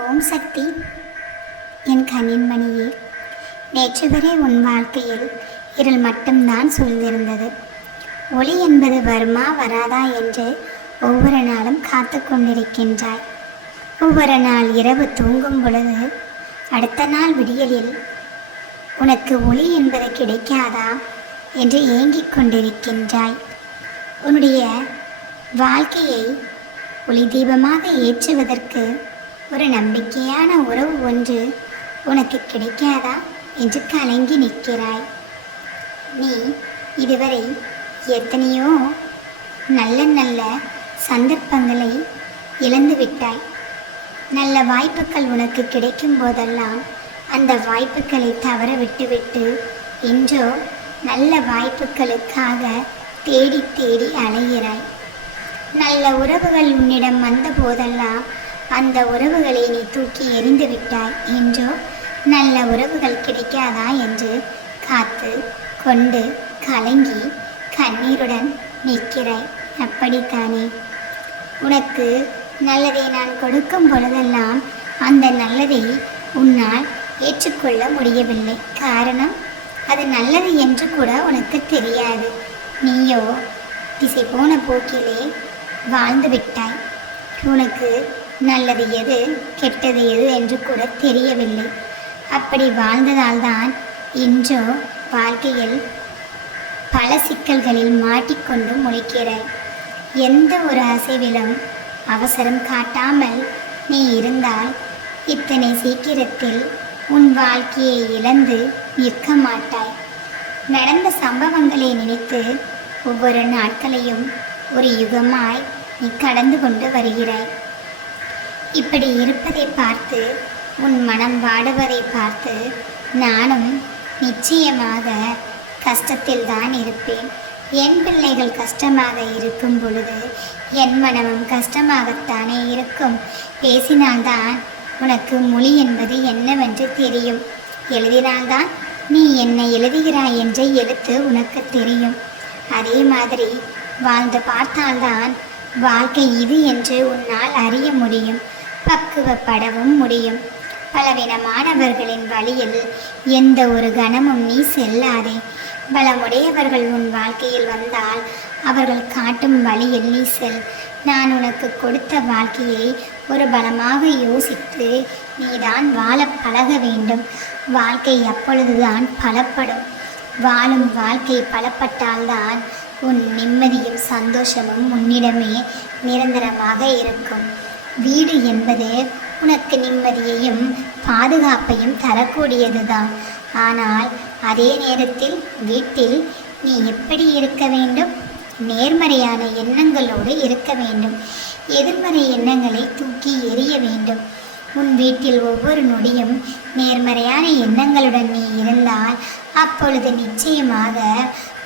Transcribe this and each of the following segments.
ஓம் சக்தி. என் கண்ணின் மணியே, நேற்று வரை உன் வாழ்க்கையில் இருள் மட்டும்தான் சூழ்ந்திருந்தது. ஒளி என்பது வருமா வராதா என்று ஒவ்வொரு நாளும் காத்து கொண்டிருக்கின்றாய். ஒவ்வொரு நாள் இரவு தூங்கும் பொழுது அடுத்த நாள் விடியலில் உனக்கு ஒளி என்பது கிடைக்காதா என்று ஏங்கிக் கொண்டிருக்கின்றாய். உன்னுடைய வாழ்க்கையை ஒளி தீபமாக ஏற்றுவதற்கு ஒரு நம்பிக்கையான உறவு ஒன்று உனக்கு கிடைக்காதா என்று கலங்கி நிற்கிறாய். நீ இதுவரை எத்தனையோ நல்ல நல்ல சந்தர்ப்பங்களை இழந்து விட்டாய். நல்ல வாய்ப்புகள் உனக்கு கிடைக்கும் போதெல்லாம் அந்த வாய்ப்புகளை தவற விட்டுவிட்டு இன்றோ நல்ல வாய்ப்புகளுக்காக தேடி தேடி அலைகிறாய். நல்ல உறவுகள் உன்னிடம் வந்த போதெல்லாம் அந்த உறவுகளை நீ தூக்கி எறிந்து விட்டாய். என்றோ நல்ல உறவுகள் கிடைக்காதா என்று காத்து கொண்டு கலங்கி கண்ணீருடன் நிற்கிறாய். அப்படித்தானே? உனக்கு நல்லதை நான் கொடுக்கும் பொழுதெல்லாம் அந்த நல்லதை உன்னால் ஏற்றுக்கொள்ள முடியவில்லை. காரணம், அது நல்லது என்று கூட உனக்கு தெரியாது. நீயோ திசை போன போக்கிலே வாழ்ந்து விட்டாய். உனக்கு நல்லது எது கெட்டது எது என்று கூட தெரியவில்லை. அப்படி வாழ்ந்ததால்தான் இன்றோ வாழ்க்கையில் பல சிக்கல்களில் மாட்டிக்கொண்டு முழிக்கிறாய். எந்த ஒரு அசைவிலும் அவசரம் காட்டாமல் நீ இருந்தால் இத்தனை சீக்கிரத்தில் உன் வாழ்க்கையை இழந்து நிற்க மாட்டாய். நடந்த சம்பவங்களை நினைத்து ஒவ்வொரு நாட்களையும் ஒரு யுகமாய் நீ கடந்து கொண்டு வருகிறாய். இப்படி இருப்பதை பார்த்து, உன் மனம் வாடுவதை பார்த்து நானும் நிச்சயமாக கஷ்டத்தில் தான் இருப்பேன். என் பிள்ளைகள் கஷ்டமாக இருக்கும் பொழுது என் மனமும் கஷ்டமாகத்தானே இருக்கும். பேசினால்தான் உனக்கு மொழி என்பது என்னவென்று தெரியும். எழுதினால்தான் நீ என்ன எழுதுகிறாய் என்ற எழுத்து உனக்கு தெரியும். அதே மாதிரி வாழ்ந்து பார்த்தால்தான் வாழ்க்கை இது என்று உன்னால் அறிய முடியும். பக்குவப்படவும் முடியும். பலவீனமானவர்களின் வழியில் எந்த ஒரு கணமும் நீ செல்லாதே. பலமுடையவர்கள் உன் வாழ்க்கையில் வந்தால் அவர்கள் காட்டும் வழியில் நீ செல். நான் உனக்கு கொடுத்த வாழ்க்கையை ஒரு பலமாக யோசித்து நீதான் வாழ பழக வேண்டும். வாழ்க்கை அப்பொழுதுதான் பலப்படும். வாழும் வாழ்க்கை பலப்பட்டால்தான் உன் நிம்மதியும் சந்தோஷமும் உன்னிடமே நிரந்தரமாக இருக்கும். வீடு என்பது உனக்கு நிம்மதியையும் பாதுகாப்பையும் தரக்கூடியதுதான். ஆனால் அதே நேரத்தில் வீட்டில் நீ எப்படி இருக்க வேண்டும்? நேர்மறையான எண்ணங்களோடு இருக்க வேண்டும். எதிர்மறை எண்ணங்களை தூக்கி எறிய வேண்டும். உன் வீட்டில் ஒவ்வொரு நொடியும் நேர்மறையான எண்ணங்களுடன் நீ இருந்தால் அப்பொழுது நிச்சயமாக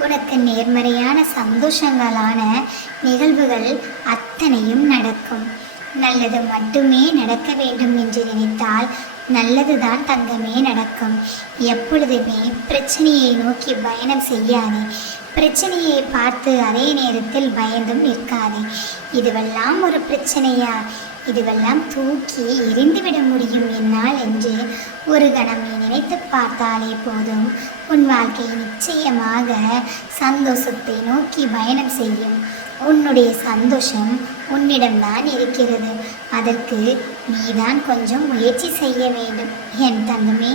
உனக்கு நேர்மறையான சந்தோஷங்களான நிகழ்வுகள் அத்தனையும் நடக்கும். நல்லது மட்டுமே நடக்க வேண்டும் என்று நினைத்தால் நல்லதுதான் தங்கமே நடக்கும். எப்பொழுதுமே பிரச்சனையை நோக்கி பயணம் செய்யாதே. பிரச்சனையை பார்த்து அதே நேரத்தில் பயந்தும் நிற்காதே. இதுவெல்லாம் ஒரு பிரச்சனையா? இதுவெல்லாம் தூக்கி எரிந்துவிட முடியும் என்னால் என்று ஒரு கணம் நீ நினைத்து பார்த்தாலே போதும். உன் வாழ்க்கை நிச்சயமாக சந்தோஷத்தை நோக்கி பயணம் செய்யும். உன்னுடைய சந்தோஷம் உன்னிடம்தான் இருக்கிறது. அதற்கு நீதான் கொஞ்சம் முயற்சி செய்ய வேண்டும் என் தங்கமே.